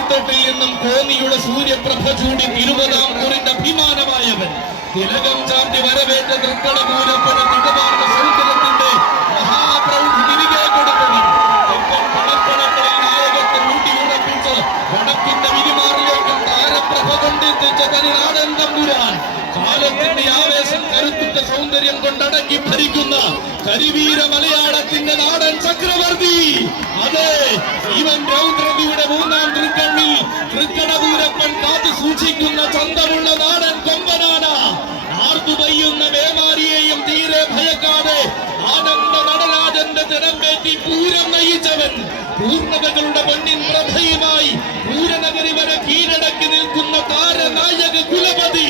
മണിത്തൊട്ടിൽ നിന്നും കോന്നിയുടെ സൂര്യപ്രഭ ചൂടി തിരുവതാംകൂറിന്റെ അഭിമാനമായവൻ. തിലകം ചാർത്തി വരവേറ്റ തൃക്കടപൂരപ്പന സൗന്ദര്യത്തിന്റെ മഹാപ്രൗഢി തിരികെ കൊടുത്തവൻ. താരപ്രഭ സൗന്ദര്യം കൊണ്ടടക്കി ഭരിക്കുന്ന കരിവീര മലയാളത്തിന്റെ നാടൻ ചക്രവർത്തി. അതെ ഇവൻ തൃക്കടപൂരപ്പൻ കാത്തു സൂക്ഷിക്കുന്ന ചന്തമുള്ള നാടൻ കൊമ്പനാണ്. ആർത്തു പെയ്യുന്ന മേമാരിയെയും തീരെ ഭയക്കാതെ ആനന്ദ നടരാജന്റെ ജനം ജനംപേറ്റി പൂരം നയിച്ചവൻ. പൂർണതകളുടെ പൊന്നിൻ പ്രഭയുമായി പൂരനഗരി വരെ കീഴടക്കി നിൽക്കുന്ന താരനായക കുലപതി.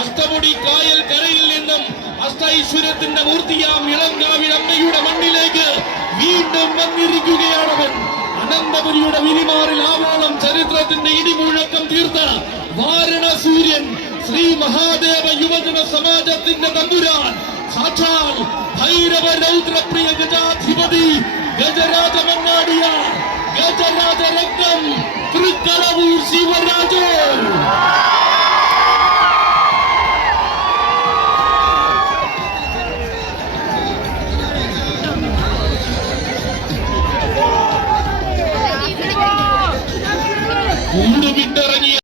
അഷ്ടമുടി കായൽ കരയിൽ നിന്നും അഷ്ടൈശ്വര്യത്തിന്റെ മൂർത്തിയാം ഇളങ്കാവിലമ്മയുടെ മണ്ണിലേക്ക് വീണ്ടും വന്നിരിക്കുകയാണവൻ അനന്തപുരിയുടെ വിരിമാറിൽ ആവോളം ചരിത്രത്തിന്റെ ഇടിമുഴക്കം തീർത്ത വാരണസൂര്യൻ ശ്രീ മഹാദേവ യുവജന സമാജത്തിന്റെ തമ്പുരാൻ. സാക്ഷാൽ ഭൈരവ രൗദ്രപ്രിയ ഗജാധിപതി ഗജരാജ മണ്ണാടിയ ഗജരാജ തൃക്കടവൂർ ശിവരാജോ ഉരുവിട്ടിറങ്ങിയ